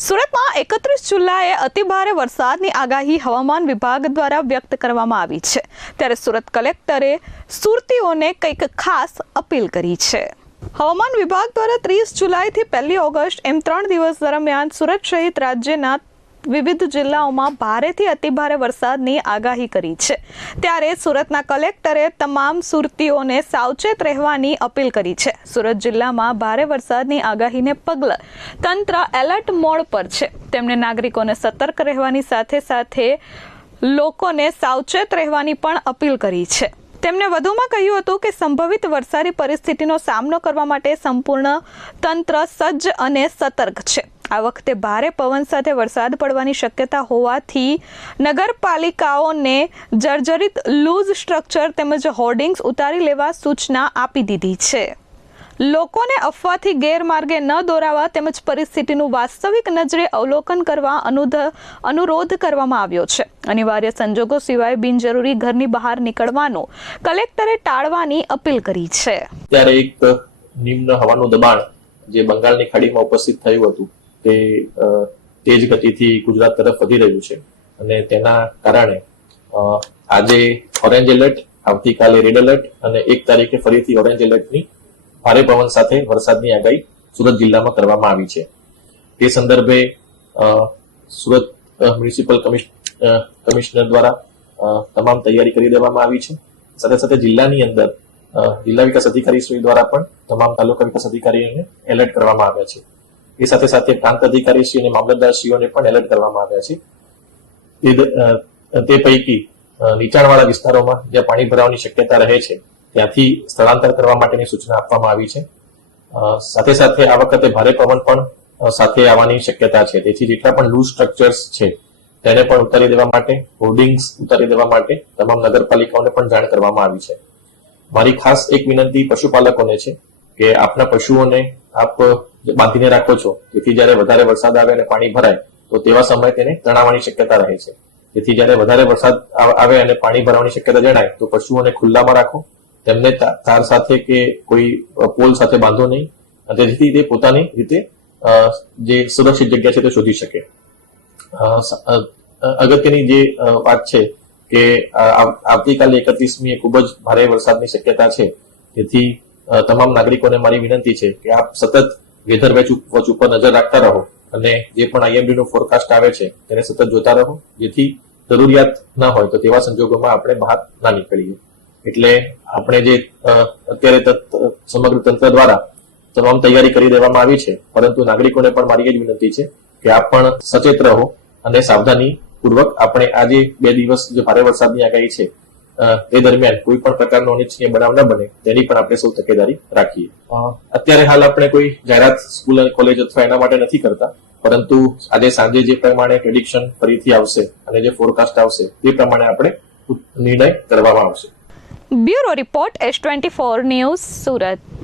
સુરતમાં 31 જુલાઈએ અતિભારે વરસાદની આગાહી હવામાન વિભાગ દ્વારા વ્યક્ત કરવામાં આવી છે। ત્યારે સુરત કલેક્ટરે સુરતીઓને કંઈક ખાસ અપીલ કરી છે। હવામાન વિભાગ દ્વારા 30 જુલાઈથી 1 ઓગસ્ટ એમ 3 દિવસ દરમિયાન સુરત સહિત રાજ્યના વિવિધ જિલ્લાઓમાં ભારેથી અતિભારે વરસાદની આગાહી કરી છે। ત્યારે સુરતના કલેક્ટરે તમામ સુરતીઓને સાવચેત રહેવાની અપીલ કરી છે। સુરત જિલ્લામાં ભારે વરસાદની આગાહીને પગલે તંત્ર એલર્ટ મોડ પર છે। તેમણે નાગરિકોને સતર્ક રહેવાની સાથે સાથે લોકોને સાવચેત રહેવાની પણ અપીલ કરી છે। તેમણે વધુમાં કહ્યું હતું કે સંભવિત વરસાદી પરિસ્થિતિનો સામનો કરવા માટે સંપૂર્ણ તંત્ર સજ્જ અને સતર્ક છે। આ વખતે ભારે પવન સાથે વરસાદ પડવાની શક્યતા હોવાથી નગરપાલિકાઓને જર્જરિત લૂઝ સ્ટ્રક્ચર તેમજ હોર્ડિંગ્સ ઉતારી લેવા સૂચના આપી દીધી છે। લોકોને અફવાથી ગેરમાર્ગે ન દોરાવા તેમજ પરિસ્થિતિનું વાસ્તવિક નજરે અવલોકન કરવા અનુરોધ કરવામાં આવ્યો છે। અનિવાર્ય સંજોગો સિવાય બિનજરૂરી ઘરની બહાર નીકળવાનું કલેક્ટરે ટાળવાની અપીલ કરી છે। ત્યારે એક નિમ્ન હવાનું દબાણ જે બંગાળની ખાડીમાં ઉપસ્થિત થયું હતું તે તેજ ગતિથી ગુજરાત તરફ વધી રહ્યું છે અને તેના કારણે આજે ઓરેન્જ એલર્ટ, આવતીકાલે રેડ એલર્ટ અને 1 તારીખે ફરીથી ઓરેન્જ એલર્ટની ભારે પવન સાથે વરસાદની આગાહી સુરત જિલ્લામાં કરવામાં આવી છે। તે સંદર્ભે સુરત મ્યુનિસિપલ કમિશનર દ્વારા તમામ તૈયારી કરી દેવામાં આવી છે। સાથે સાથે જિલ્લાની અંદર જિલ્લા વિકાસ અધિકારી શ્રી દ્વારા પણ તમામ તાલુકા વિકાસ અધિકારીઓને એલર્ટ કરવામાં આવ્યા છે। એ સાથે સાથે પ્રાંત અધિકારી શ્રી અને મામલતદારશ્રીઓને પણ એલર્ટ કરવામાં આવ્યા છે। તે પૈકી નીચાણવાળા વિસ્તારોમાં જ્યાં પાણી ભરાવાની શક્યતા રહે છે ત્યાંથી સ્થળાંતર કરવા માટેની સૂચના આપવામાં આવી છે। સાથે સાથે આ વખતે ભારે પવન પણ સાથે આવવાની શક્યતા છે, તેથી જેટલા પણ લૂઝ સ્ટ્રક્ચર્સ છે તેને પણ ઉતારી દેવા માટે, હોર્ડિંગ્સ ઉતારી દેવા માટે તમામ નગરપાલિકાઓને પણ જાણ કરવામાં આવી છે। મારી ખાસ એક વિનંતી પશુપાલકોને છે કે આપના પશુઓને આપ બાંધીને રાખો છો, તેથી જ્યારે વધારે વરસાદ આવે અને પાણી ભરાય તો તેવા સમયે તેને તણાવવાની શક્યતા રહે છે। તેથી જ્યારે વધારે વરસાદ આવે અને પાણી ભરાવાની શક્યતા જણાય તો પશુઓને ખુલ્લામાં રાખો, તેમને તાર સાથે કે કોઈ પોલ સાથે બાંધો નહીં, જેથી તે પોતાની રીતે જે સુરક્ષિત જગ્યા છે તે શોધી શકે। અગત્યની જે વાત છે કે આવતીકાલે 31મીએ ખૂબ જ ભારે વરસાદની શક્યતા છે, તેથી તમામ નાગરિકોને મારી વિનંતી છે કે આપ સતત વેધર વોચ ઉપર નજર રાખતા રહો અને જે પણ IMD નું ફોરકાસ્ટ આવે છે તેને સતત જોતા રહો, જેથી જરૂરિયાત ન હોય તો તેવા સંજોગોમાં આપણે બહાર ના નીકળીએ। એટલે આપણે જે અત્યારે સમગ્ર તંત્ર દ્વારા તમામ તૈયારી કરી દેવામાં આવી છે, પરંતુ નાગરિકોને પણ મારી એ જ વિનંતી છે કે આપ પણ સચેત રહો અને સાવધાની પૂર્વક આપણે આ જે 2 દિવસ જે ભારે વરસાદની આગાહી છે તે દરમિયાન કોઈ પણ પ્રકારનો અનિચ્છનીય બનાવ ન બને તેની પણ આપણે સૌ તકેદારી રાખીએ। અત્યારે હાલ આપણે કોઈ જાહેરાત સ્કૂલ અને કોલેજ અથવા એના માટે નથી કરતા, પરંતુ આજે સાંજે જે પ્રમાણે પ્રેડિક્શન ફરીથી આવશે અને જે ફોરકાસ્ટ આવશે તે પ્રમાણે આપણે નિર્ણય કરવામાં આવશે। Bureau report S24 news Surat.